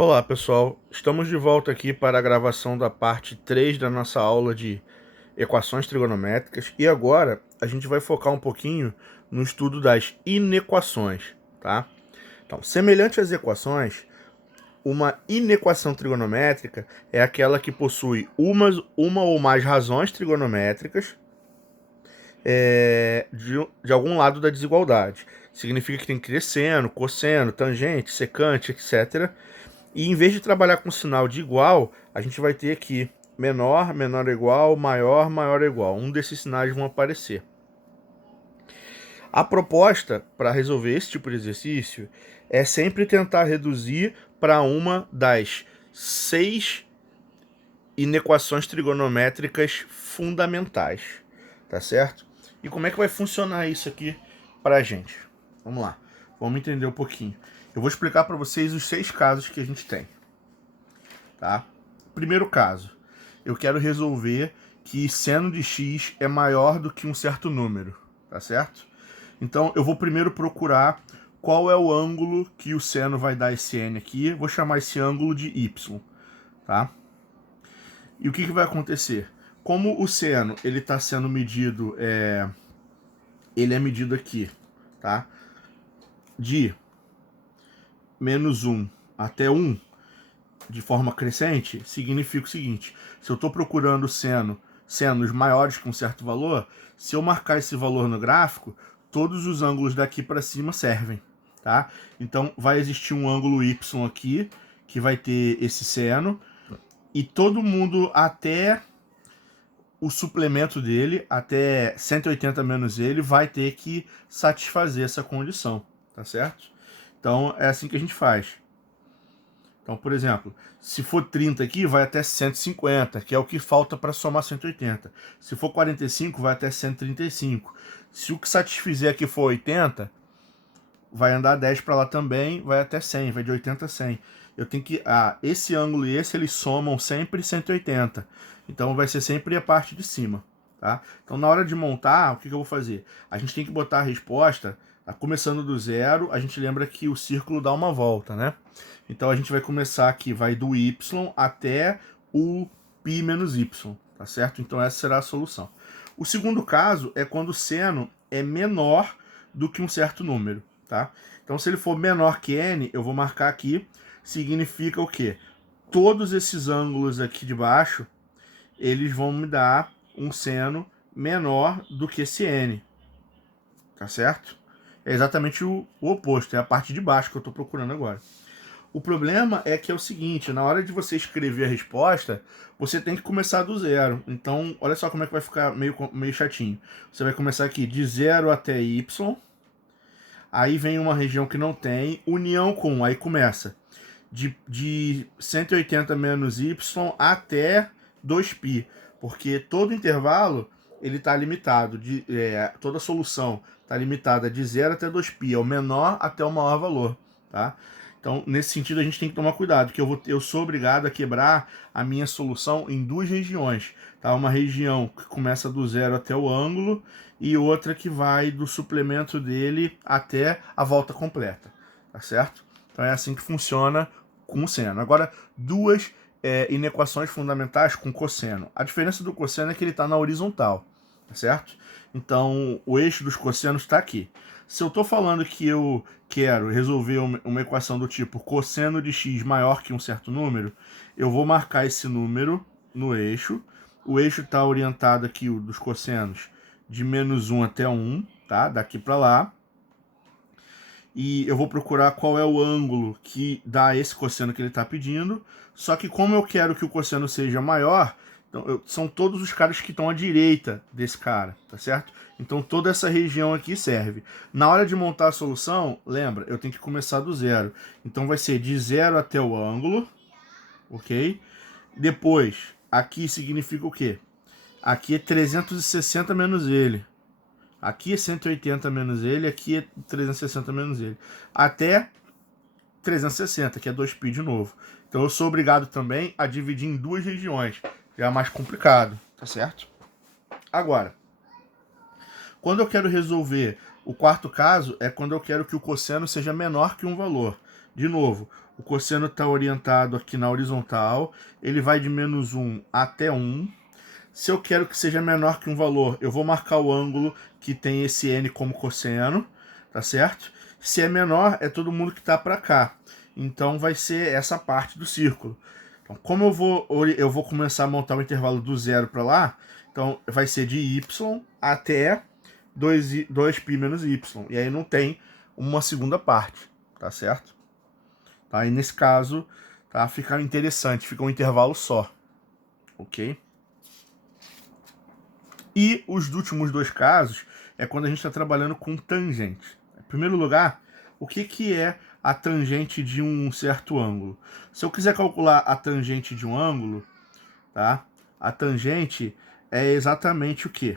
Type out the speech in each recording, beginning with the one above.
Olá pessoal, estamos de volta aqui para a gravação da parte 3 da nossa aula de equações trigonométricas e agora a gente vai focar um pouquinho no estudo das inequações, tá? Então, semelhante às equações, uma inequação trigonométrica é aquela que possui uma ou mais razões trigonométricas de algum lado da desigualdade. Significa que tem que ter seno, cosseno, tangente, secante, etc. E em vez de trabalhar com sinal de igual, a gente vai ter aqui menor, menor ou igual, maior, maior ou igual. Um desses sinais vão aparecer. A proposta para resolver esse tipo de exercício é sempre tentar reduzir para uma das 6 inequações trigonométricas fundamentais, tá certo? E como é que vai funcionar isso aqui para a gente? Vamos lá, vamos entender um pouquinho. Eu vou explicar para vocês os 6 casos que a gente tem. Tá? Primeiro caso, eu quero resolver que seno de x é maior do que um certo número, tá certo? Então eu vou primeiro procurar qual é o ângulo que o seno vai dar esse n aqui. Vou chamar esse ângulo de y, tá? E o que vai acontecer? Como o seno ele está sendo medido, ele é medido aqui, tá? De menos 1 até 1, de forma crescente, significa o seguinte: se eu estou procurando senos maiores que um certo valor, se eu marcar esse valor no gráfico, todos os ângulos daqui para cima servem, tá? Então vai existir um ângulo y aqui, que vai ter esse seno, e todo mundo até o suplemento dele, até 180 menos ele, vai ter que satisfazer essa condição, tá certo? Então é assim que a gente faz. Então, por exemplo, se for 30 aqui, vai até 150, que é o que falta para somar 180. Se for 45, vai até 135. Se o que satisfizer aqui for 80, vai andar 10 para lá também, vai até 100, vai de 80 a 100. Eu tenho que... esse ângulo e esse, eles somam sempre 180. Então, vai ser sempre a parte de cima, tá? Então, na hora de montar, o que eu vou fazer? A gente tem que botar a resposta, começando do zero, a gente lembra que o círculo dá uma volta, né? Então, a gente vai começar aqui, vai do y até o π menos y, tá certo? Então, essa será a solução. O segundo caso é quando o seno é menor do que um certo número, tá? Então, se ele for menor que n, eu vou marcar aqui, significa o quê? Todos esses ângulos aqui de baixo, eles vão me dar um seno menor do que esse n, tá certo? É exatamente o oposto, é a parte de baixo que eu estou procurando agora. O problema é que é o seguinte, na hora de você escrever a resposta, você tem que começar do zero. Então, olha só como é que vai ficar meio chatinho. Você vai começar aqui de 0 até y, aí vem uma região que não tem, união com, aí começa de 180 menos y até 2π, porque todo intervalo ele está limitado, toda solução está limitada de 0 até 2π, é o menor até o maior valor, tá? Então, nesse sentido, a gente tem que tomar cuidado, que eu sou obrigado a quebrar a minha solução em duas regiões, tá? Uma região que começa do zero até o ângulo e outra que vai do suplemento dele até a volta completa, tá certo? Então é assim que funciona com o seno. Agora, duas inequações fundamentais com cosseno. A diferença do cosseno é que ele está na horizontal, tá certo? Então, o eixo dos cossenos está aqui. Se eu estou falando que eu quero resolver uma equação do tipo cosseno de x maior que um certo número, eu vou marcar esse número no eixo. O eixo está orientado aqui, o dos cossenos, de menos 1 até 1, tá? Daqui para lá. E eu vou procurar qual é o ângulo que dá esse cosseno que ele está pedindo. Só que como eu quero que o cosseno seja maior, então, são todos os caras que estão à direita desse cara, tá certo? Então toda essa região aqui serve. Na hora de montar a solução, lembra, eu tenho que começar do zero. Então vai ser de 0 até o ângulo, ok? Depois, aqui significa o quê? Aqui é 360 menos ele. Aqui é 180 menos ele, aqui é 360 menos ele. Até 360, que é 2π de novo. Então eu sou obrigado também a dividir em duas regiões. Já é mais complicado, tá certo? Agora, quando eu quero resolver o quarto caso, é quando eu quero que o cosseno seja menor que um valor. De novo, o cosseno está orientado aqui na horizontal, ele vai de menos 1 até 1. Se eu quero que seja menor que um valor, eu vou marcar o ângulo que tem esse n como cosseno, tá certo? Se é menor, é todo mundo que está para cá. Então vai ser essa parte do círculo. Então, como eu vou começar a montar o intervalo do zero para lá, então vai ser de y até 2π menos y. E aí não tem uma segunda parte, tá certo? Tá? E nesse caso, tá, fica interessante, fica um intervalo só, ok? E os últimos dois casos é quando a gente está trabalhando com tangente. Em primeiro lugar, o que é a tangente de um certo ângulo? Se eu quiser calcular a tangente de um ângulo, tá? A tangente é exatamente o quê?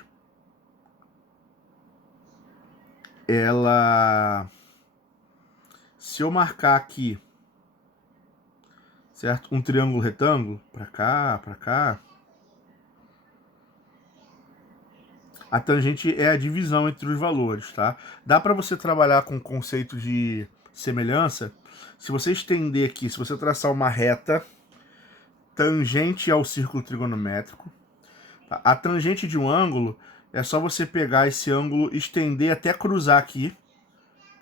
Se eu marcar aqui, certo? Um triângulo retângulo, para cá, a tangente é a divisão entre os valores, tá? Dá para você trabalhar com o conceito de semelhança. Se você estender aqui, se você traçar uma reta tangente ao círculo trigonométrico, tá? A tangente de um ângulo é só você pegar esse ângulo, estender até cruzar aqui,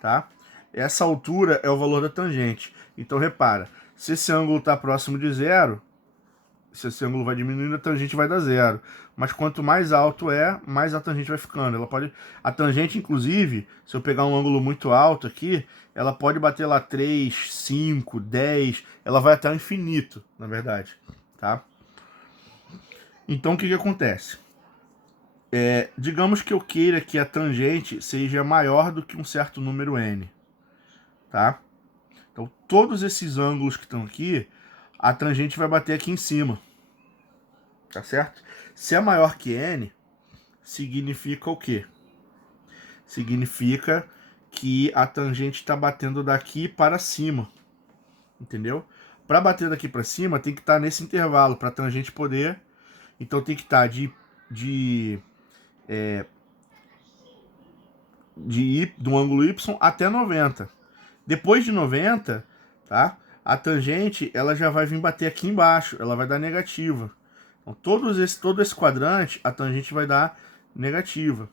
tá? Essa altura é o valor da tangente. Então repara, se esse ângulo está próximo de zero, se esse ângulo vai diminuindo, a tangente vai dar zero. Mas quanto mais alto é, mais a tangente vai ficando. A tangente, inclusive, se eu pegar um ângulo muito alto aqui, ela pode bater lá 3, 5, 10, ela vai até o infinito, na verdade, tá? Então, o que acontece? Digamos que eu queira que a tangente seja maior do que um certo número n, tá? Então, todos esses ângulos que estão aqui, a tangente vai bater aqui em cima, tá certo? Se é maior que n, significa o quê? Significa que a tangente está batendo daqui para cima, entendeu? Para bater daqui para cima, tem que estar nesse intervalo, para a tangente poder... Então tem que estar do ângulo y até 90. Depois de 90, tá? A tangente ela já vai vir bater aqui embaixo, ela vai dar negativa. Então todo esse quadrante, a tangente vai dar negativa.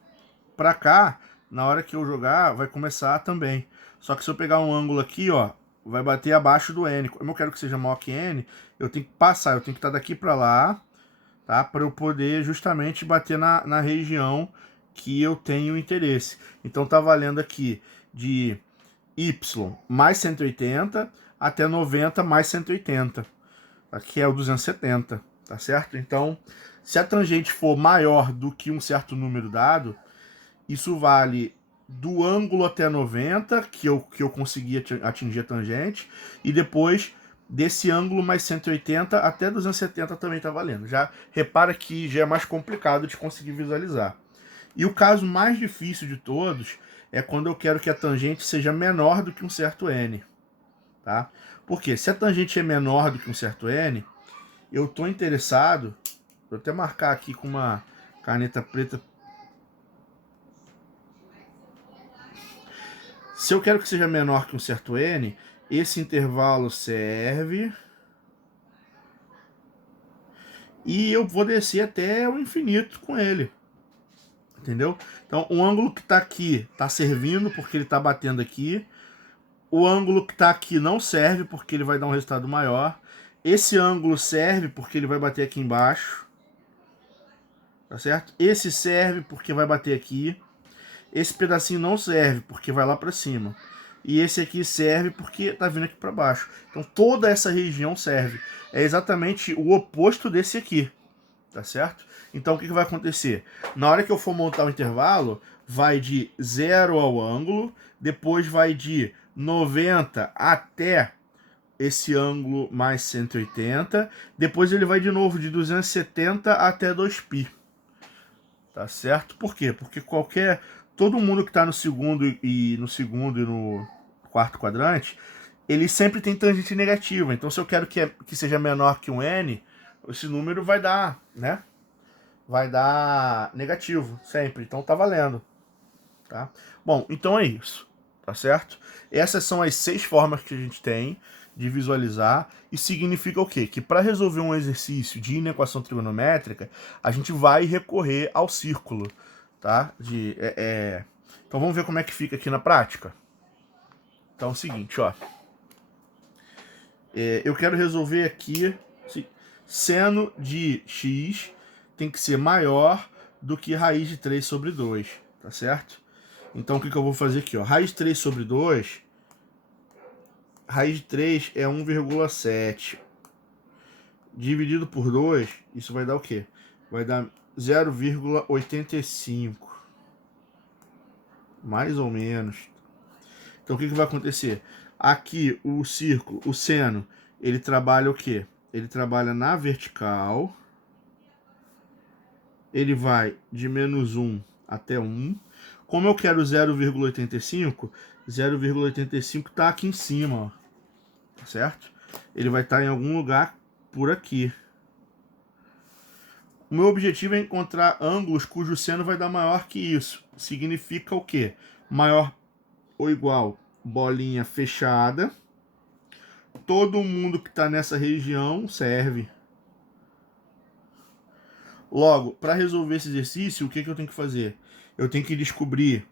Para cá, na hora que eu jogar, vai começar também. Só que se eu pegar um ângulo aqui, ó, vai bater abaixo do n. Como eu quero que seja maior que n, eu tenho que passar, eu tenho que estar daqui para lá, tá? Para eu poder justamente bater na região que eu tenho interesse. Então tá valendo aqui de y mais 180 até 90 mais 180. Aqui é o 270, tá certo? Então, se a tangente for maior do que um certo número dado, isso vale do ângulo até 90, que eu consegui atingir a tangente, e depois desse ângulo mais 180 até 270 também está valendo. Já repara que já é mais complicado de conseguir visualizar. E o caso mais difícil de todos é quando eu quero que a tangente seja menor do que um certo n. Tá? Porque se a tangente é menor do que um certo n, eu estou interessado, vou até marcar aqui com uma caneta preta. Se eu quero que seja menor que um certo n, esse intervalo serve. E eu vou descer até o infinito com ele. Entendeu? Então, o ângulo que está aqui está servindo porque ele está batendo aqui. O ângulo que está aqui não serve porque ele vai dar um resultado maior. Esse ângulo serve porque ele vai bater aqui embaixo. Tá certo? Esse serve porque vai bater aqui. Esse pedacinho não serve porque vai lá para cima. E esse aqui serve porque tá vindo aqui para baixo. Então toda essa região serve. É exatamente o oposto desse aqui. Tá certo? Então o que vai acontecer? Na hora que eu for montar o intervalo, vai de 0 ao ângulo, depois vai de 90 até esse ângulo mais 180, depois ele vai de novo de 270 até 2π. Tá certo? Por quê? Porque todo mundo que está no segundo e no quarto quadrante, ele sempre tem tangente negativa. Então se eu quero que seja menor que um n, esse número vai dar, né? Vai dar negativo, sempre. Então tá valendo. Tá? Bom, então é isso. tá certo? Essas são as 6 formas que a gente tem de visualizar. E significa o quê? Que para resolver um exercício de inequação trigonométrica, a gente vai recorrer ao círculo, tá? Então vamos ver como é que fica aqui na prática. Então é o seguinte, ó. Eu quero resolver aqui, seno de x tem que ser maior do que raiz de 3 sobre 2, tá certo? Então o que eu vou fazer aqui, ó? Raiz de 3 sobre 2, raiz de 3 é 1,7. Dividido por 2, isso vai dar o quê? Vai dar 0,85. Mais ou menos. Então o que vai acontecer? Aqui o círculo, o seno, ele trabalha o quê? Ele trabalha na vertical. Ele vai de menos 1 até 1. Como eu quero 0,85, 0,85 está aqui em cima, ó, certo? Ele vai estar em algum lugar por aqui. O meu objetivo é encontrar ângulos cujo seno vai dar maior que isso. Significa o quê? Maior ou igual, bolinha fechada. Todo mundo que está nessa região serve. Logo, para resolver esse exercício, o que eu tenho que fazer? Eu tenho que descobrir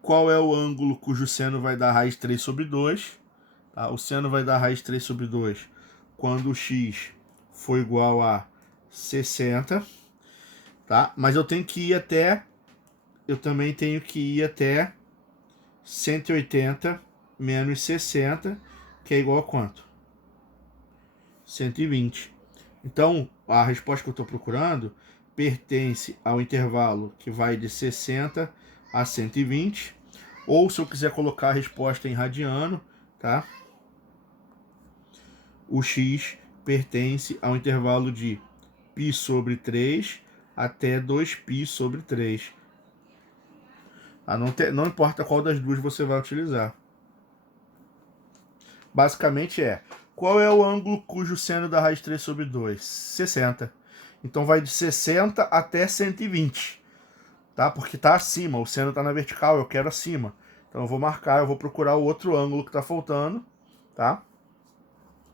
qual é o ângulo cujo seno vai dar raiz 3 sobre 2. Tá? O seno vai dar raiz 3 sobre 2 quando o x for igual a 60. Tá? Mas eu tenho que ir até... Eu também tenho que ir até 180 menos 60, que é igual a quanto? 120. Então, a resposta que eu estou procurando pertence ao intervalo que vai de 60 a 120. Ou, se eu quiser colocar a resposta em radiano, tá? O x pertence ao intervalo de π sobre 3 até 2π sobre 3. Não importa qual das duas você vai utilizar. Basicamente qual é o ângulo cujo seno da raiz 3 sobre 2? 60. Então vai de 60 até 120. Tá? Porque está acima, o seno está na vertical, eu quero acima. Então eu vou marcar, eu vou procurar o outro ângulo que está faltando, tá?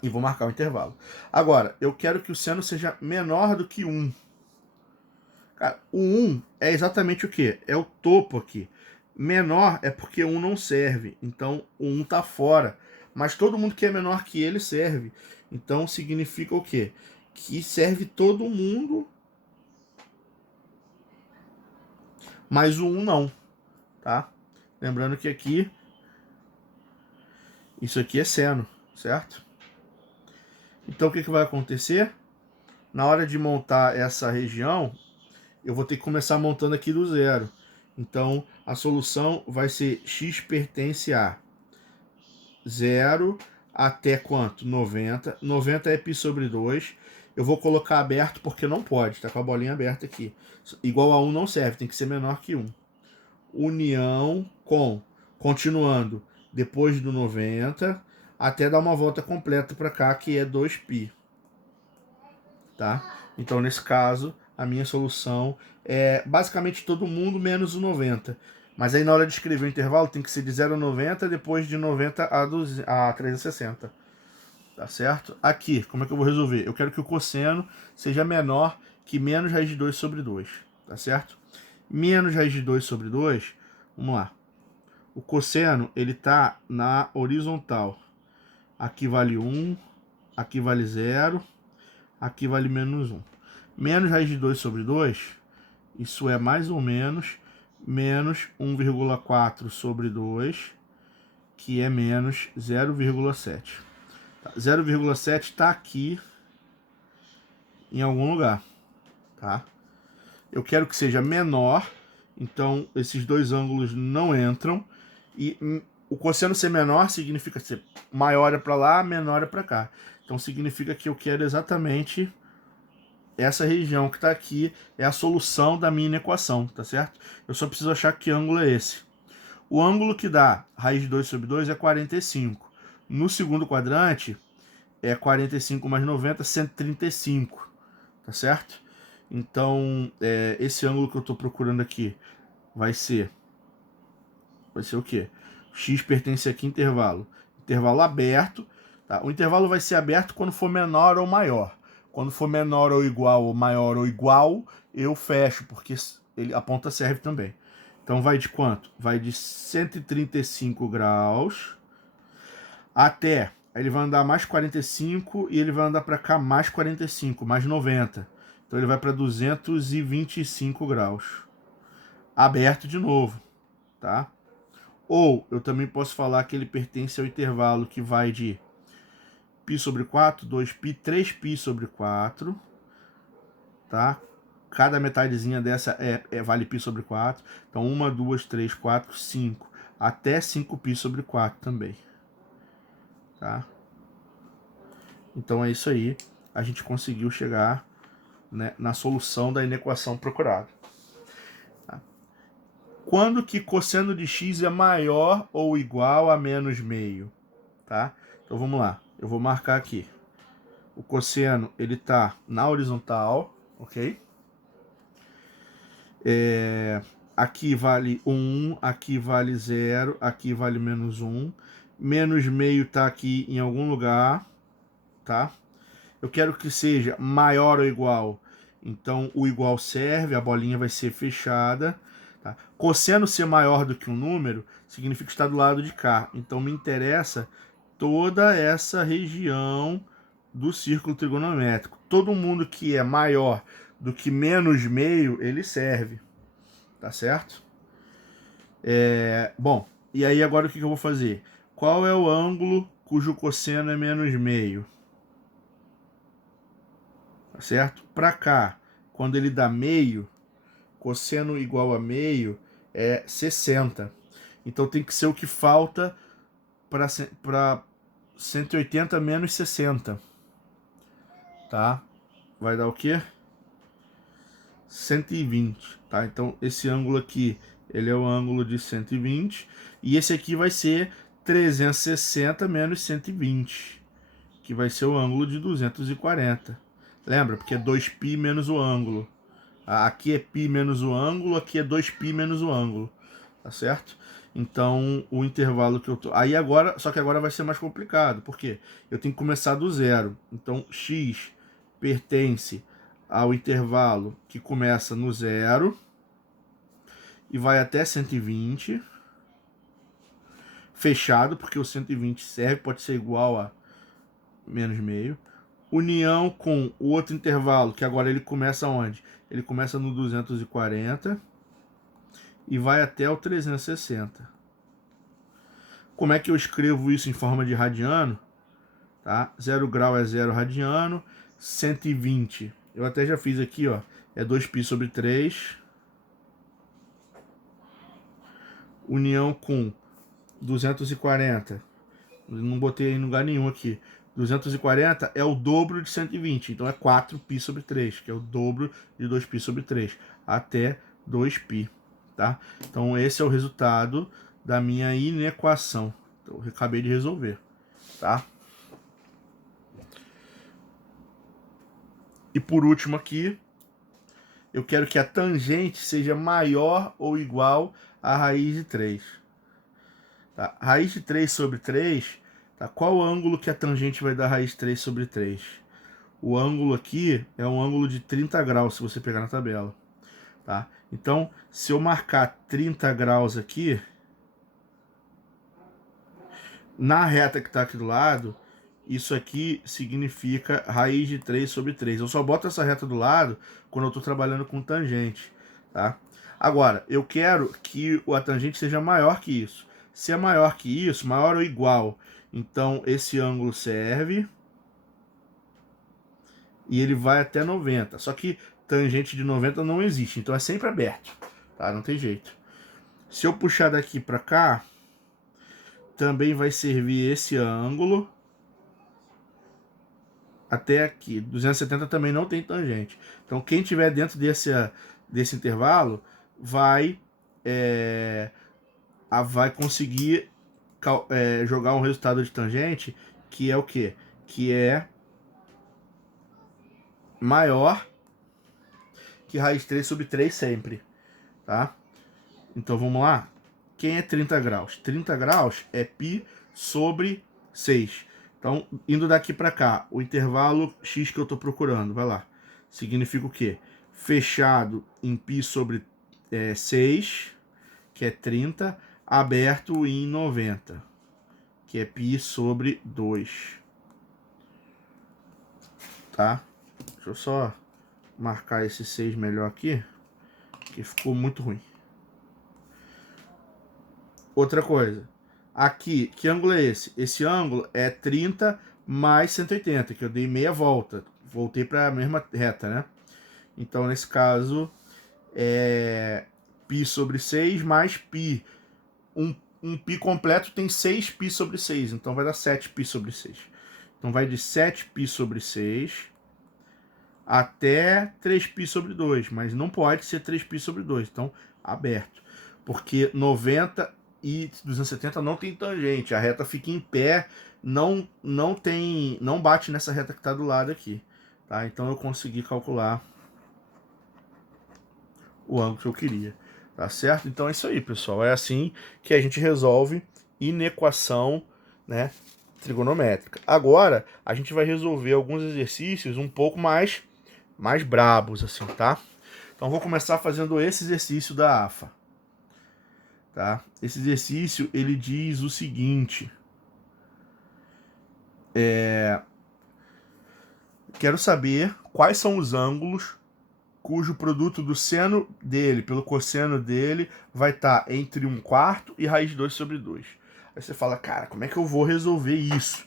E vou marcar o intervalo. Agora, eu quero que o seno seja menor do que 1. Cara, o 1 é exatamente o quê? É o topo aqui. Menor é porque 1 não serve, então o 1 está fora. Mas todo mundo que é menor que ele serve. Então significa o quê? Que serve todo mundo, mas o 1 não, tá? Lembrando que aqui, isso aqui é seno, certo? Então o que vai acontecer? Na hora de montar essa região, eu vou ter que começar montando aqui do zero. Então a solução vai ser x pertence a 0 até quanto? 90. 90 é π sobre 2. Eu vou colocar aberto porque não pode, tá com a bolinha aberta aqui. Igual a 1 não serve, tem que ser menor que 1. União com, continuando, depois do 90, até dar uma volta completa para cá, que é 2π. Tá? Então, nesse caso, a minha solução é basicamente todo mundo menos o 90. Mas aí na hora de escrever o intervalo tem que ser de 0 a 90, depois de 90 a 360. Tá certo? Aqui, como é que eu vou resolver? Eu quero que o cosseno seja menor que menos raiz de 2 sobre 2. Tá certo? Menos raiz de 2 sobre 2, vamos lá. O cosseno, ele tá na horizontal. Aqui vale 1, aqui vale 0, aqui vale menos 1. Menos raiz de 2 sobre 2, isso é mais ou menos 1,4 sobre 2, que é menos 0,7. 0,7 está aqui em algum lugar, tá? Eu quero que seja menor, então esses dois ângulos não entram. E o cosseno ser menor significa ser maior é para lá, menor é para cá. Então significa que eu quero exatamente essa região que está aqui, é a solução da minha equação, tá certo? Eu só preciso achar que ângulo é esse. O ângulo que dá raiz de 2 sobre 2 é 45. No segundo quadrante, é 45 mais 90, 135, tá certo? Então, esse ângulo que eu estou procurando aqui vai ser vai ser o quê? X pertence aqui intervalo. Intervalo aberto. Tá? O intervalo vai ser aberto quando for menor ou maior. Quando for menor ou igual, ou maior ou igual, eu fecho, porque a ponta serve também. Então vai de quanto? Vai de 135 graus até... Ele vai andar mais 45 e ele vai andar para cá mais 45, mais 90. Então ele vai para 225 graus. Aberto de novo, tá? Ou eu também posso falar que ele pertence ao intervalo que vai de π sobre 4, 2π, 3π sobre 4, tá? Cada metadezinha dessa vale π sobre 4. Então 1, 2, 3, 4, 5. Até 5π sobre 4 também. Tá? Então é isso aí. A gente conseguiu chegar, né, na solução da inequação procurada. Tá? Quando que cosseno de x é maior ou igual a menos meio? Tá? Então vamos lá. Eu vou marcar aqui. O cosseno ele está na horizontal, ok? Aqui vale 1, aqui vale 0, aqui vale menos 1. Menos meio está aqui em algum lugar, tá? Eu quero que seja maior ou igual. Então o igual serve, a bolinha vai ser fechada. Tá? Cosseno ser maior do que um número significa estar do lado de cá. Então me interessa toda essa região do círculo trigonométrico. Todo mundo que é maior do que menos meio, ele serve. Tá certo? Bom, e aí agora o que eu vou fazer? Qual é o ângulo cujo cosseno é menos meio? Tá certo? Para cá, quando ele dá meio, cosseno igual a meio é 60. Então tem que ser o que falta para 180 menos 60. Tá? Vai dar o quê? 120. Tá? Então esse ângulo aqui, ele é o ângulo de 120. E esse aqui vai ser 360 menos 120. Que vai ser o ângulo de 240. Lembra? Porque é 2π menos o ângulo. Aqui é π menos o ângulo, aqui é 2π menos o ângulo. Tá certo? Então, o intervalo que eu tô... Aí agora, só que agora vai ser mais complicado. Por quê? Eu tenho que começar do zero. Então, x pertence ao intervalo que começa no zero e vai até 120. Fechado, porque o 120 serve, pode ser igual a menos meio. União com o outro intervalo, que agora ele começa onde? Ele começa no 240 e vai até o 360. Como é que eu escrevo isso em forma de radiano? Tá? 0 grau é 0 radiano. 120, eu até já fiz aqui, ó, é 2π sobre 3. União com 240. Não botei em lugar nenhum aqui. 240 é o dobro de 120, então é 4π sobre 3, que é o dobro de 2π sobre 3, até 2π, tá? Então esse é o resultado da minha inequação. Então, eu acabei de resolver, tá? E por último aqui, eu quero que a tangente seja maior ou igual à raiz de 3. Tá? Raiz de 3 sobre 3, tá? Qual o ângulo que a tangente vai dar raiz de 3 sobre 3? O ângulo aqui é um ângulo de 30 graus, se você pegar na tabela. Tá? Então, se eu marcar 30 graus aqui, na reta que está aqui do lado, isso aqui significa raiz de 3 sobre 3. Eu só boto essa reta do lado quando eu estou trabalhando com tangente. Tá? Agora, eu quero que a tangente seja maior que isso. Se é maior que isso, maior ou igual, então esse ângulo serve e ele vai até 90. Só que tangente de 90 não existe, então é sempre aberto, tá? Não tem jeito. Se eu puxar daqui para cá, também vai servir esse ângulo até aqui. 270 também não tem tangente. Então quem tiver dentro desse intervalo vai conseguir jogar um resultado de tangente que é o quê? Que é maior que raiz 3 sobre 3 sempre, tá? Então vamos lá. Quem é 30 graus? 30 graus é π sobre 6. Então, indo daqui para cá, o intervalo x que eu estou procurando, vai lá, significa o quê? Fechado em π sobre 6, que é 30, aberto em 90, que é π sobre 2. Tá? Deixa eu só marcar esse 6 melhor aqui, que ficou muito ruim. Outra coisa, aqui, que ângulo é esse? Esse ângulo é 30 mais 180, que eu dei meia volta. Voltei para a mesma reta, né? Então, nesse caso, é π sobre 6 mais π. Um π completo tem 6π sobre 6, então vai dar 7π sobre 6. Então, vai de 7π sobre 6 até 3π sobre 2, mas não pode ser 3π sobre 2, então aberto. Porque 90 e 270 não tem tangente, a reta fica em pé, não bate nessa reta que está do lado aqui. Tá? Então eu consegui calcular o ângulo que eu queria. Tá certo? Então é isso aí, pessoal. É assim que a gente resolve inequação, né, trigonométrica. Agora, a gente vai resolver alguns exercícios um pouco mais brabos, assim, tá? Então, vou começar fazendo esse exercício da AFA. Tá? Esse exercício, ele diz o seguinte. Quero saber quais são os ângulos cujo produto do seno dele pelo cosseno dele vai estar entre 1/4 e raiz de 2 sobre 2. Aí você fala, cara, como é que eu vou resolver isso?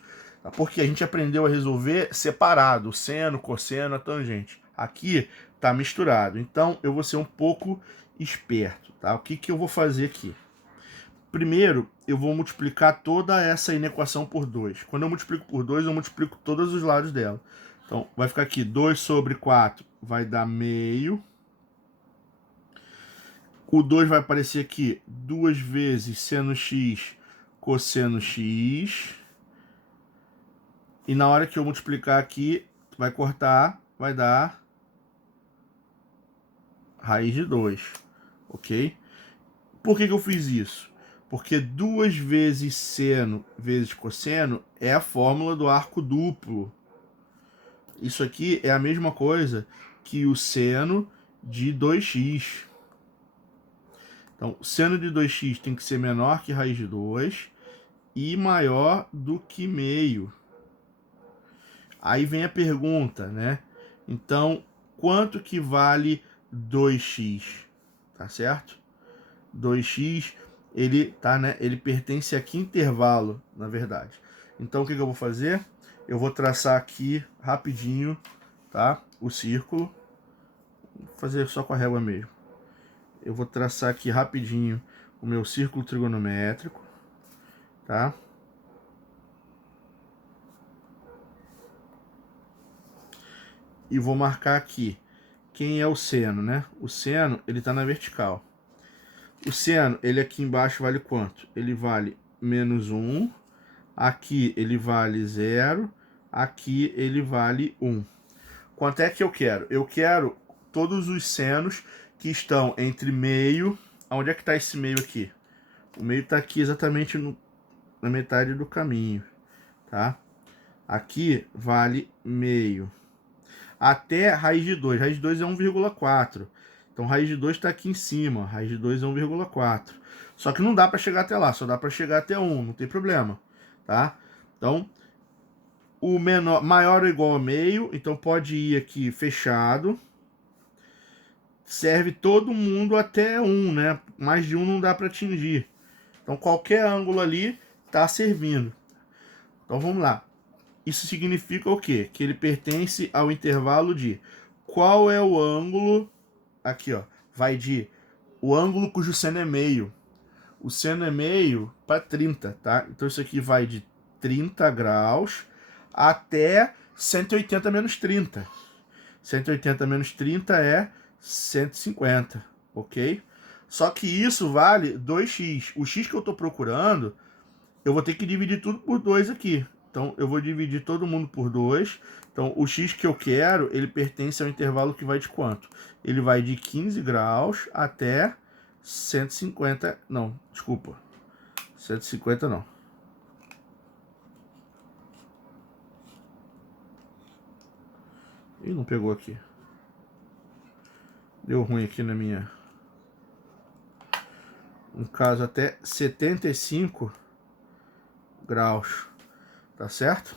Porque a gente aprendeu a resolver separado, o seno, cosseno, a tangente. Aqui tá misturado, então eu vou ser um pouco esperto, tá? O que que eu vou fazer aqui? Primeiro, eu vou multiplicar toda essa inequação por 2. Quando eu multiplico por 2, eu multiplico todos os lados dela. Então, vai ficar aqui 2 sobre 4 vai dar meio. O 2 vai aparecer aqui 2 vezes seno x cosseno x. E na hora que eu multiplicar aqui, vai cortar, vai dar raiz de 2, ok? Por que eu fiz isso? Porque 2 vezes seno vezes cosseno é a fórmula do arco duplo. Isso aqui é a mesma coisa que o seno de 2x. Então, seno de 2x tem que ser menor que raiz de 2 e maior do que meio. Aí vem a pergunta, né? Então, quanto que vale 2x? Tá certo? 2x, ele tá, né? Ele pertence a que intervalo, na verdade. Então, o que eu vou fazer? Eu vou traçar aqui rapidinho, tá? O círculo. Vou fazer só com a régua mesmo. Eu vou traçar aqui rapidinho o meu círculo trigonométrico, tá? E vou marcar aqui quem é o seno, né? O seno, ele tá na vertical. O seno, ele aqui embaixo vale quanto? Ele vale menos 1. Aqui ele vale 0. Aqui ele vale 1. Quanto é que eu quero? Eu quero todos os senos que estão entre meio. Onde é que está esse meio aqui? O meio está aqui exatamente na metade do caminho, tá? Aqui vale meio. Até raiz de 2. Raiz de 2 é 1,4. Então, raiz de 2 está aqui em cima. Raiz de 2 é 1,4. Só que não dá para chegar até lá. Só dá para chegar até 1. Não tem problema, tá? Então, o maior ou igual a meio. Então, pode ir aqui fechado. Serve todo mundo até 1, né? Mais de 1 não dá para atingir. Então, qualquer ângulo ali está servindo. Então, vamos lá. Isso significa o quê? Que ele pertence ao intervalo de qual é o ângulo... Aqui, ó. Vai de o ângulo cujo seno é meio. O seno é meio para 30, tá? Então, isso aqui vai de 30 graus até 180 menos 30. 180 menos 30 é 150, ok? Só que isso vale 2x. O x que eu estou procurando, eu vou ter que dividir tudo por 2 aqui. Então, eu vou dividir todo mundo por 2. Então, o x que eu quero, ele pertence ao intervalo que vai de quanto? Ele vai de 15 graus até 150, não, desculpa, 150 não. Ih, não pegou aqui. Deu ruim aqui na minha... No caso, até 75 graus, tá certo?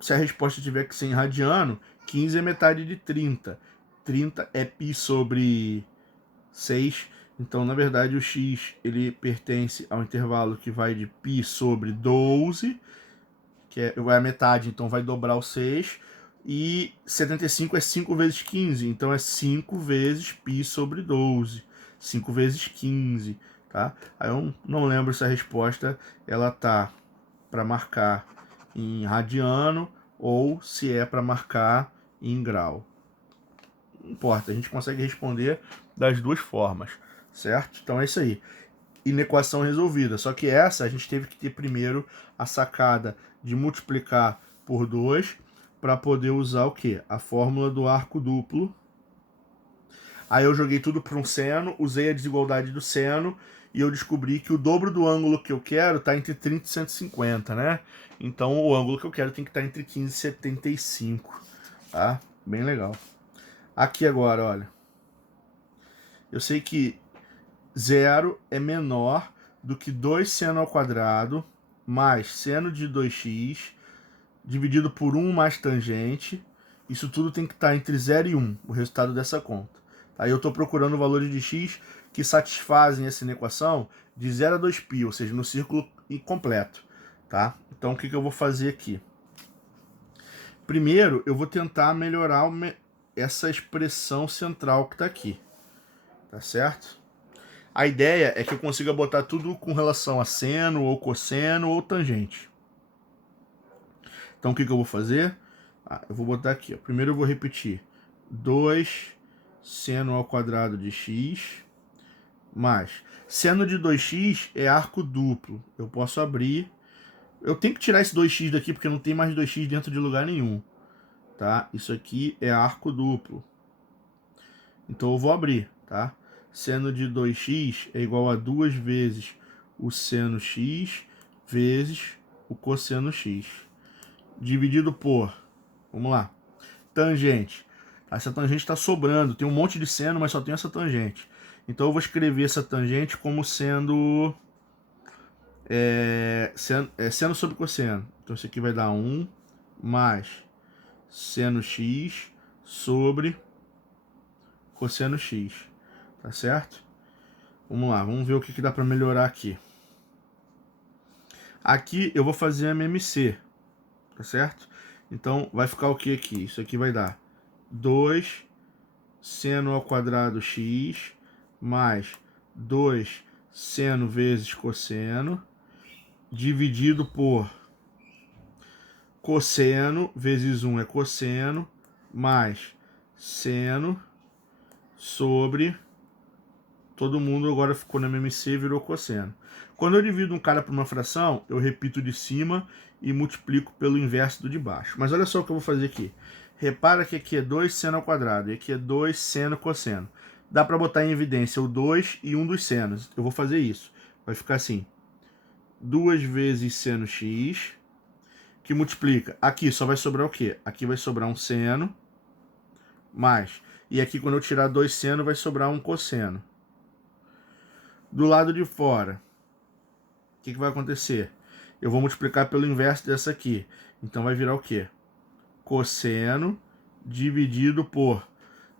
Se a resposta tiver que ser em radiano, 15 é metade de 30. 30 é π sobre 6. Então, na verdade, o x ele pertence ao intervalo que vai de π sobre 12, que é a metade, então vai dobrar o 6. E 75 é 5 vezes 15, então é 5 vezes π sobre 12. 5 vezes 15, tá? Aí eu não lembro se a resposta ela tá para marcar em radiano ou se é para marcar em grau. Não importa, a gente consegue responder das duas formas, certo? Então é isso aí. Inequação resolvida. Só que essa a gente teve que ter primeiro a sacada de multiplicar por 2 para poder usar o quê? A fórmula do arco duplo. Aí eu joguei tudo para um seno, usei a desigualdade do seno e eu descobri que o dobro do ângulo que eu quero está entre 30 e 150, né? Então o ângulo que eu quero tem que estar entre 15 e 75, tá? Bem legal. Aqui agora, olha. Eu sei que 0 é menor do que 2 seno ao quadrado mais seno de 2x dividido por 1 mais tangente. Isso tudo tem que estar entre 0 e 1, o resultado dessa conta. Aí eu estou procurando valores de x que satisfazem essa equação de 0 a 2π, ou seja, no círculo completo. Tá? Então o que eu vou fazer aqui? Primeiro, eu vou tentar melhorar essa expressão central que está aqui. Tá certo? A ideia é que eu consiga botar tudo com relação a seno, ou cosseno, ou tangente. Então o que eu vou fazer? Eu vou botar aqui. Ó. Primeiro eu vou repetir 2 seno ao quadrado de x mais seno de 2x é arco duplo. Eu posso abrir. Eu tenho que tirar esse 2x daqui porque não tem mais 2x dentro de lugar nenhum. Tá? Isso aqui é arco duplo. Então eu vou abrir, tá? Seno de 2x é igual a 2 vezes o seno x vezes o cosseno x. Dividido por, vamos lá, tangente. Essa tangente está sobrando, tem um monte de seno, mas só tem essa tangente. Então eu vou escrever essa tangente como sendo seno sobre cosseno. Então isso aqui vai dar 1 mais seno x sobre cosseno x. Tá certo? Vamos lá, vamos ver o que dá para melhorar aqui. Aqui eu vou fazer a MMC, tá certo? Então vai ficar o que aqui? Isso aqui vai dar 2 seno ao quadrado x mais 2 seno vezes cosseno dividido por cosseno vezes 1 é cosseno mais seno sobre... Todo mundo agora ficou na MMC e virou cosseno. Quando eu divido um cara por uma fração, eu repito de cima e multiplico pelo inverso do de baixo. Mas olha só o que eu vou fazer aqui. Repara que aqui é 2 seno ao quadrado e aqui é 2 seno cosseno. Dá para botar em evidência o 2 e um dos senos. Eu vou fazer isso. Vai ficar assim. 2 vezes seno x, que multiplica. Aqui só vai sobrar o quê? Aqui vai sobrar um seno, mais. E aqui quando eu tirar 2 seno, vai sobrar um cosseno. Do lado de fora, o que vai acontecer? Eu vou multiplicar pelo inverso dessa aqui. Então vai virar o quê? Cosseno dividido por...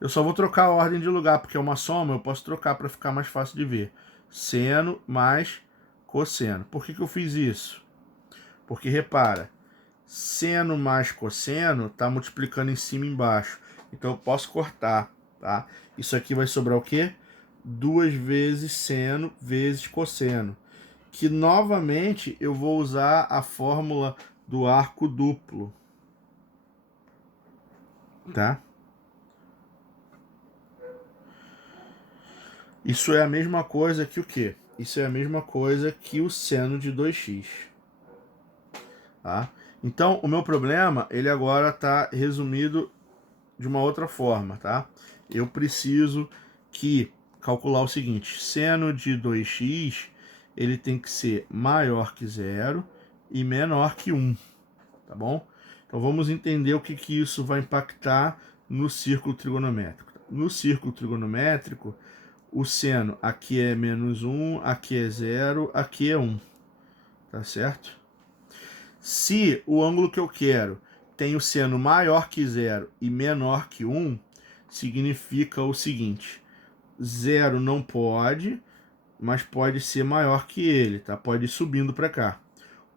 Eu só vou trocar a ordem de lugar, porque é uma soma, eu posso trocar para ficar mais fácil de ver. Seno mais cosseno. Por que eu fiz isso? Porque, repara, seno mais cosseno está multiplicando em cima e embaixo. Então eu posso cortar, tá? Isso aqui vai sobrar o quê? 2 vezes seno vezes cosseno, que novamente eu vou usar a fórmula do arco duplo, tá? Isso é a mesma coisa que o quê? Isso é a mesma coisa que o seno de 2x, tá? Então, o meu problema, ele agora está resumido de uma outra forma, tá? eu preciso calcular o seguinte: seno de 2x, ele tem que ser maior que 0 e menor que 1, tá bom? Então vamos entender o que isso vai impactar no círculo trigonométrico. No círculo trigonométrico, o seno aqui é menos 1, aqui é 0, aqui é 1, tá certo? Se o ângulo que eu quero tem o seno maior que 0 e menor que 1, significa o seguinte: 0 não pode, mas pode ser maior que ele, tá? Pode ir subindo para cá.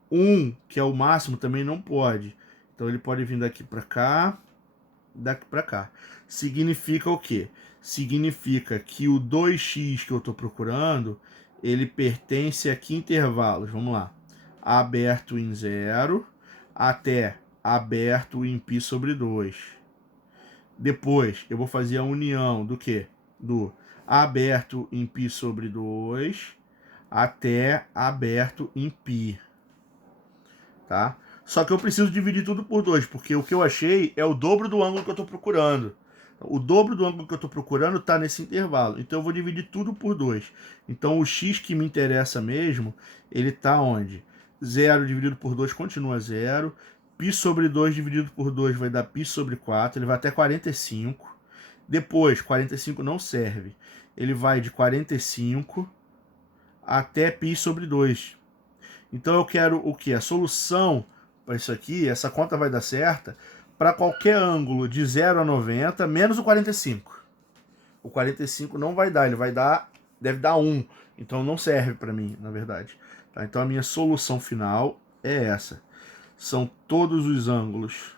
1, que é o máximo, também não pode. Então ele pode vir daqui para cá, daqui para cá. Significa o quê? Significa que o 2x que eu estou procurando, ele pertence a que intervalos? Vamos lá. Aberto em 0 até aberto em π sobre 2. Depois eu vou fazer a união do quê? Do aberto em π sobre 2 até aberto em π. Tá? Só que eu preciso dividir tudo por 2, porque o que eu achei é o dobro do ângulo que eu estou procurando. O dobro do ângulo que eu estou procurando está nesse intervalo. Então eu vou dividir tudo por 2. Então o x que me interessa mesmo, ele está onde? 0 dividido por 2 continua 0. π sobre 2 dividido por 2 vai dar π sobre 4. Ele vai até 45. Depois, 45 não serve. Ele vai de 45 até π sobre 2. Então eu quero o que? A solução para isso aqui, essa conta vai dar certa para qualquer ângulo de 0 a 90, menos o 45. O 45 não vai dar, ele vai dar, deve dar 1. Então não serve para mim, na verdade. Tá? Então a minha solução final é essa. São todos os ângulos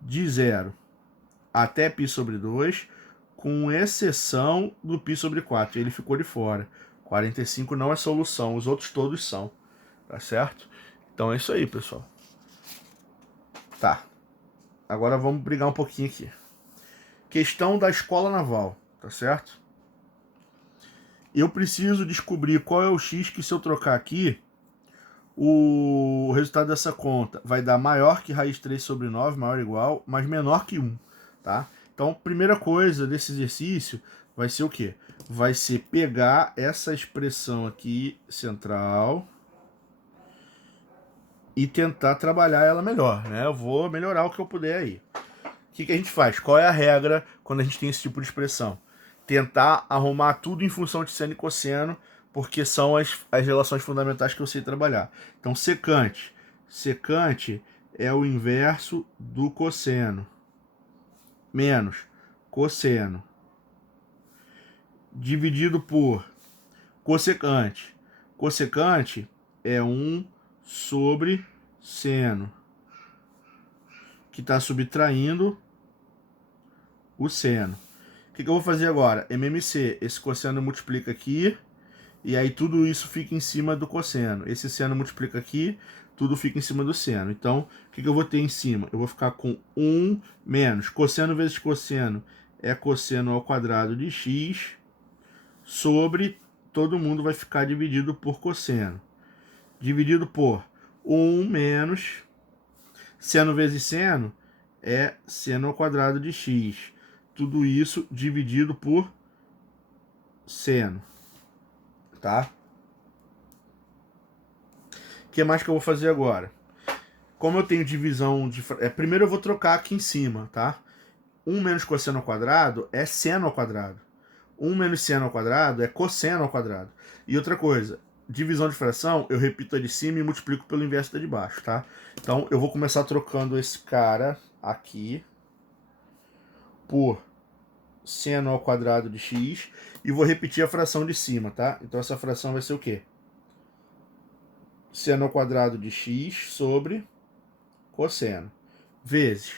de 0 até π sobre 2, com exceção do π sobre 4. Ele ficou de fora. 45 não é solução, os outros todos são. Tá certo? Então é isso aí, pessoal. Tá. Agora vamos brigar um pouquinho aqui. Questão da escola naval, tá certo? Eu preciso descobrir qual é o x que, se eu trocar aqui, o resultado dessa conta vai dar maior que raiz 3 sobre 9, maior ou igual, mas menor que 1, tá? Então, primeira coisa desse exercício vai ser o quê? Vai ser pegar essa expressão aqui, central, e tentar trabalhar ela melhor, né? Eu vou melhorar o que eu puder aí. O que a gente faz? Qual é a regra quando a gente tem esse tipo de expressão? Tentar arrumar tudo em função de seno e cosseno, porque são as relações fundamentais que eu sei trabalhar. Então, secante. Secante é o inverso do cosseno. Menos cosseno. Dividido por cossecante. Cossecante é 1 sobre seno, que está subtraindo o seno. O que eu vou fazer agora? MMC, esse cosseno multiplica aqui, e aí tudo isso fica em cima do cosseno. Esse seno multiplica aqui, tudo fica em cima do seno. Então, o que eu vou ter em cima? Eu vou ficar com 1 menos cosseno vezes cosseno é cosseno ao quadrado de x, sobre, todo mundo vai ficar dividido por cosseno. Dividido por 1 menos seno vezes seno é seno ao quadrado de x. Tudo isso dividido por seno. Tá? O que mais que eu vou fazer agora? Como eu tenho divisão de... primeiro eu vou trocar aqui em cima, tá? 1 menos cosseno ao quadrado é seno ao quadrado. 1 menos seno ao quadrado é cosseno ao quadrado. E outra coisa, divisão de fração, eu repito a de cima e multiplico pelo inverso da de baixo, tá? Então eu vou começar trocando esse cara aqui por seno ao quadrado de x e vou repetir a fração de cima, tá? Então essa fração vai ser o quê? Seno ao quadrado de x sobre cosseno, vezes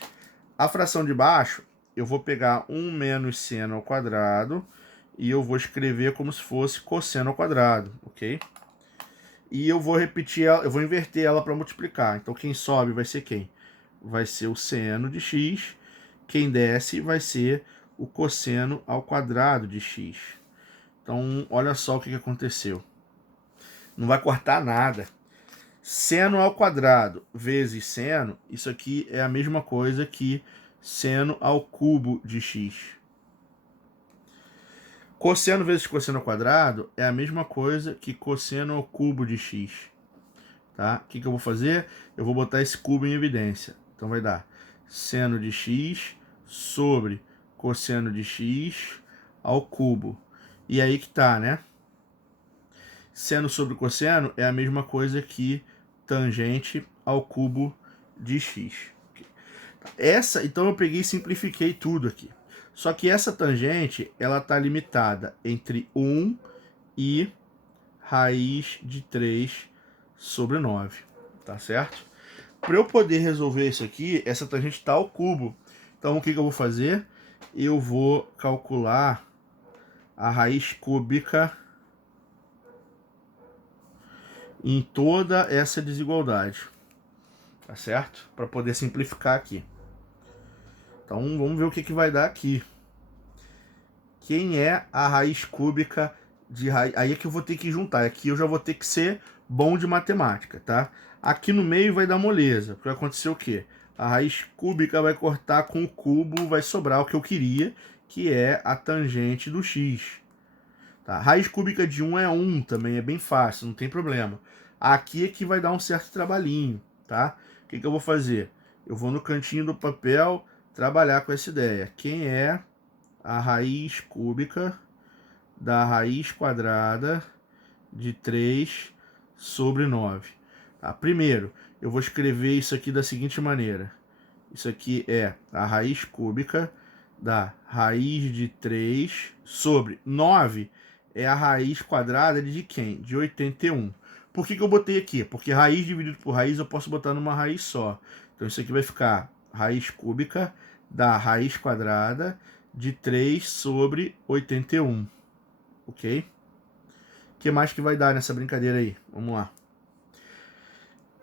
a fração de baixo, eu vou pegar 1 menos seno ao quadrado e eu vou escrever como se fosse cosseno ao quadrado, ok? E eu vou repetir ela, eu vou inverter ela para multiplicar. Então quem sobe vai ser quem? Vai ser o seno de x, quem desce vai ser o cosseno ao quadrado de x. Então olha só o que aconteceu. Não vai cortar nada. Seno ao quadrado vezes seno, isso aqui é a mesma coisa que seno ao cubo de x. Cosseno vezes cosseno ao quadrado é a mesma coisa que cosseno ao cubo de x, tá? O que eu vou fazer? Eu vou botar esse cubo em evidência. Então vai dar seno de x sobre cosseno de x ao cubo. E aí que tá, né? Seno sobre cosseno é a mesma coisa que tangente ao cubo de x. Então eu peguei e simplifiquei tudo aqui. Só que essa tangente, ela está limitada entre 1 e raiz de 3 sobre 9, tá certo? Para eu poder resolver isso aqui, essa tangente está ao cubo. Então o que eu vou fazer? Eu vou calcular a raiz cúbica em toda essa desigualdade, tá certo? Para poder simplificar aqui. Então vamos ver o que vai dar aqui. Quem é a raiz cúbica de raiz? Aí é que eu vou ter que juntar. Aqui eu já vou ter que ser bom de matemática, tá? Aqui no meio vai dar moleza. Vai acontecer o quê? A raiz cúbica vai cortar com o cubo, vai sobrar o que eu queria, que é a tangente do x. Tá? Raiz cúbica de 1 é 1 também, é bem fácil, não tem problema. Aqui é que vai dar um certo trabalhinho, tá? O que eu vou fazer? Eu vou no cantinho do papel trabalhar com essa ideia. Quem é a raiz cúbica da raiz quadrada de 3 sobre 9? Tá? Primeiro, eu vou escrever isso aqui da seguinte maneira. Isso aqui é a raiz cúbica da raiz de 3 sobre 9 é a raiz quadrada de quem? De 81. Por que eu botei aqui? Porque raiz dividido por raiz eu posso botar numa raiz só. Então isso aqui vai ficar raiz cúbica da raiz quadrada de 3 sobre 81. Ok? O que mais que vai dar nessa brincadeira aí? Vamos lá.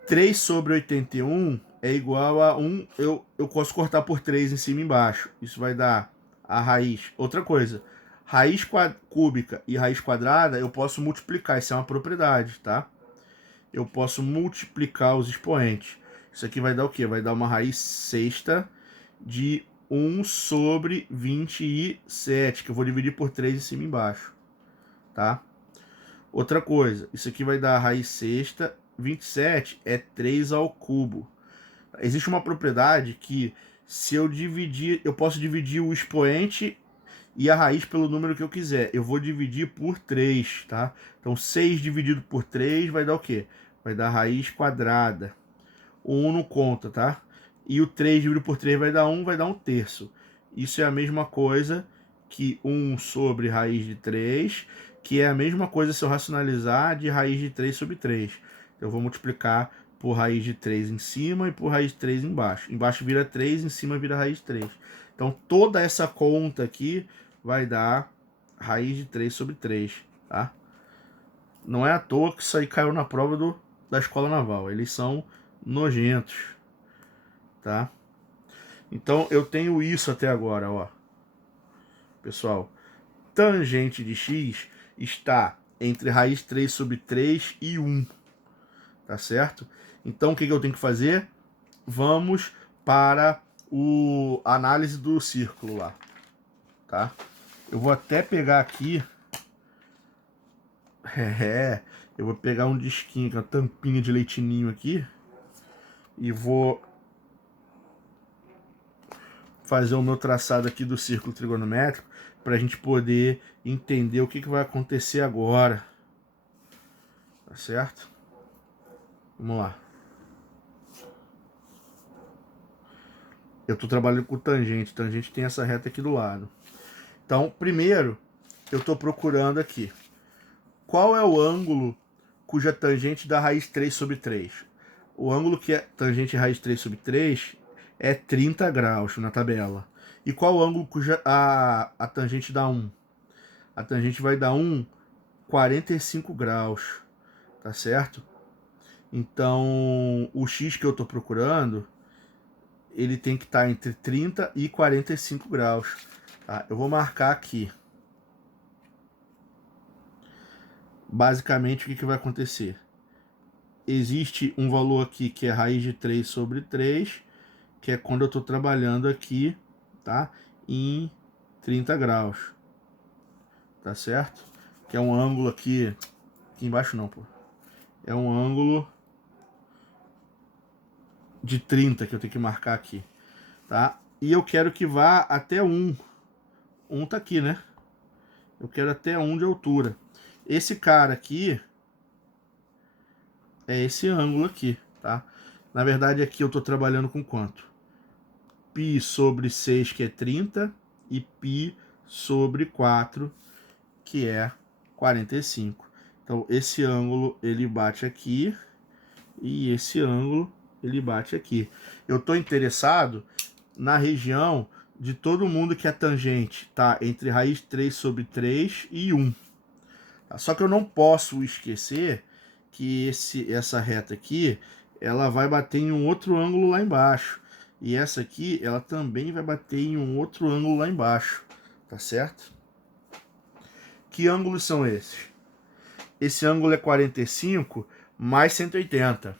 3 sobre 81 é igual a 1. Eu posso cortar por 3 em cima e embaixo. Isso vai dar a raiz. Outra coisa. Raiz cúbica e raiz quadrada eu posso multiplicar. Isso é uma propriedade, tá? Eu posso multiplicar os expoentes. Isso aqui vai dar o quê? Vai dar uma raiz sexta de 1 sobre 27, que eu vou dividir por 3 em cima e embaixo, tá? Outra coisa, isso aqui vai dar a raiz sexta, 27 é 3 ao cubo. Existe uma propriedade que, se eu dividir, eu posso dividir o expoente e a raiz pelo número que eu quiser. Eu vou dividir por 3, tá? Então 6 dividido por 3 vai dar o quê? Vai dar a raiz quadrada. O 1 não conta, tá? E o 3 dividido por 3 vai dar 1, vai dar 1/3. Isso é a mesma coisa que 1 sobre raiz de 3, que é a mesma coisa se eu racionalizar de raiz de 3 sobre 3. Eu vou multiplicar por raiz de 3 em cima e por raiz de 3 embaixo. Embaixo vira 3, em cima vira raiz de 3. Então toda essa conta aqui vai dar raiz de 3 sobre 3, tá? Não é à toa que isso aí caiu na prova da Escola Naval. Eles são nojentos, tá? Então eu tenho isso até agora, ó. Pessoal, tangente de x está entre raiz 3 sobre 3 e 1, tá certo? Então o que eu tenho que fazer? Vamos para a análise do círculo lá, tá? Eu vou até pegar aqui, eu vou pegar um disquinho, uma tampinha de leitinho aqui, e vou fazer o meu traçado aqui do círculo trigonométrico para a gente poder entender o que vai acontecer agora. Tá certo? Vamos lá. Eu estou trabalhando com tangente. Tangente tem essa reta aqui do lado. Então, primeiro, eu estou procurando aqui. Qual é o ângulo cuja tangente dá raiz 3 sobre 3? O ângulo que é tangente raiz 3 sobre 3 é 30 graus na tabela. E qual o ângulo cuja a tangente dá 1? A tangente vai dar 45 graus, tá certo? Então, o x que eu estou procurando, ele tem que estar entre 30 e 45 graus. Tá? Eu vou marcar aqui. Basicamente, o que vai acontecer? Existe um valor aqui que é raiz de 3 sobre 3, que é quando eu estou trabalhando aqui, tá? Em 30 graus. tá certo? Que é um ângulo aqui embaixo não, pô. É um ângulo de 30 que eu tenho que marcar aqui, tá? E eu quero que vá até 1. 1 tá aqui, né? Eu quero até 1 de altura. Esse cara aqui é esse ângulo aqui, tá? Na verdade, aqui eu tô trabalhando com quanto? Π sobre 6, que é 30, e π sobre 4, que é 45. Então, esse ângulo, ele bate aqui, e esse ângulo, ele bate aqui. Eu tô interessado na região de todo mundo que a tangente tá entre raiz 3 sobre 3 e 1. Só que eu não posso esquecer que essa reta aqui, ela vai bater em um outro ângulo lá embaixo. E essa aqui, ela também vai bater em um outro ângulo lá embaixo, tá certo? Que ângulos são esses? Esse ângulo é 45 mais 180,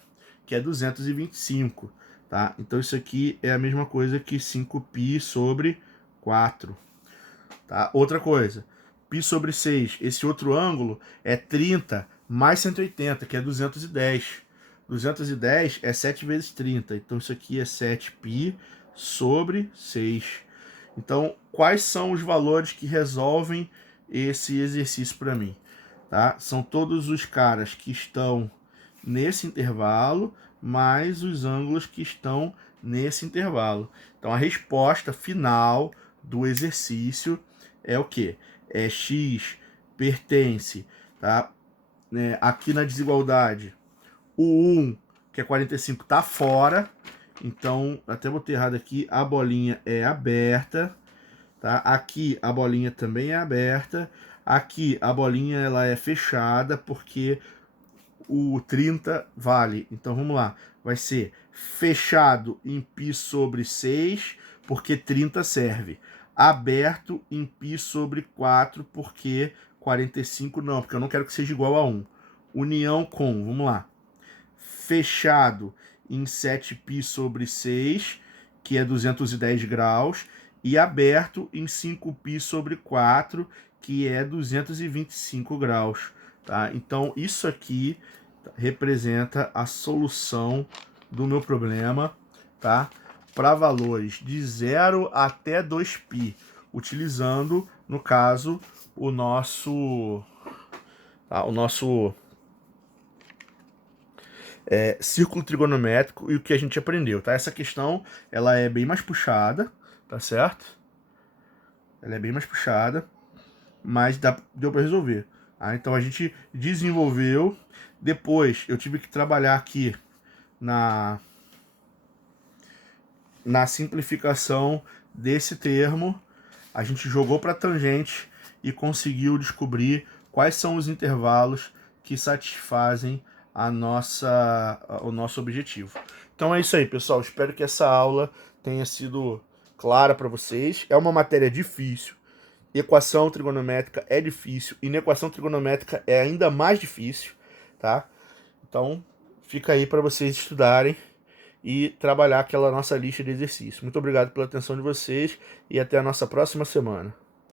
que é 225, tá? Então isso aqui é a mesma coisa que 5π sobre 4, tá? Outra coisa, π sobre 6, esse outro ângulo é 30 mais 180, que é 210. 210 é 7 vezes 30, então isso aqui é 7π sobre 6. Então, quais são os valores que resolvem esse exercício para mim? Tá? São todos os caras que estão nesse intervalo, mais os ângulos que estão nesse intervalo. Então, a resposta final do exercício é o quê? É x pertence, tá? Aqui na desigualdade, o 1, que é 45, tá fora. Então, até botei errado aqui, a bolinha é aberta. Tá? Aqui a bolinha também é aberta. Aqui a bolinha ela é fechada porque o 30 vale. Então vamos lá. Vai ser fechado em π sobre 6, porque 30 serve. Aberto em π sobre 4, porque 45 não, porque eu não quero que seja igual a 1. União com, vamos lá. Fechado em 7π sobre 6, que é 210 graus. E aberto em 5π sobre 4, que é 225 graus. Tá? Então, isso aqui representa a solução do meu problema, tá? Para valores de 0 até 2π, utilizando, no caso, o nosso círculo trigonométrico e o que a gente aprendeu, tá? Essa questão, ela é bem mais puxada, tá certo? Ela é bem mais puxada, mas deu para resolver. Então a gente desenvolveu. Depois eu tive que trabalhar aqui na simplificação desse termo. A gente jogou para tangente e conseguiu descobrir quais são os intervalos que satisfazem o nosso objetivo. Então é isso aí, pessoal. Espero que essa aula tenha sido clara para vocês. É uma matéria difícil. Equação trigonométrica é difícil. E na equação trigonométrica é ainda mais difícil, tá? Então, fica aí para vocês estudarem e trabalhar aquela nossa lista de exercícios. Muito obrigado pela atenção de vocês e até a nossa próxima semana.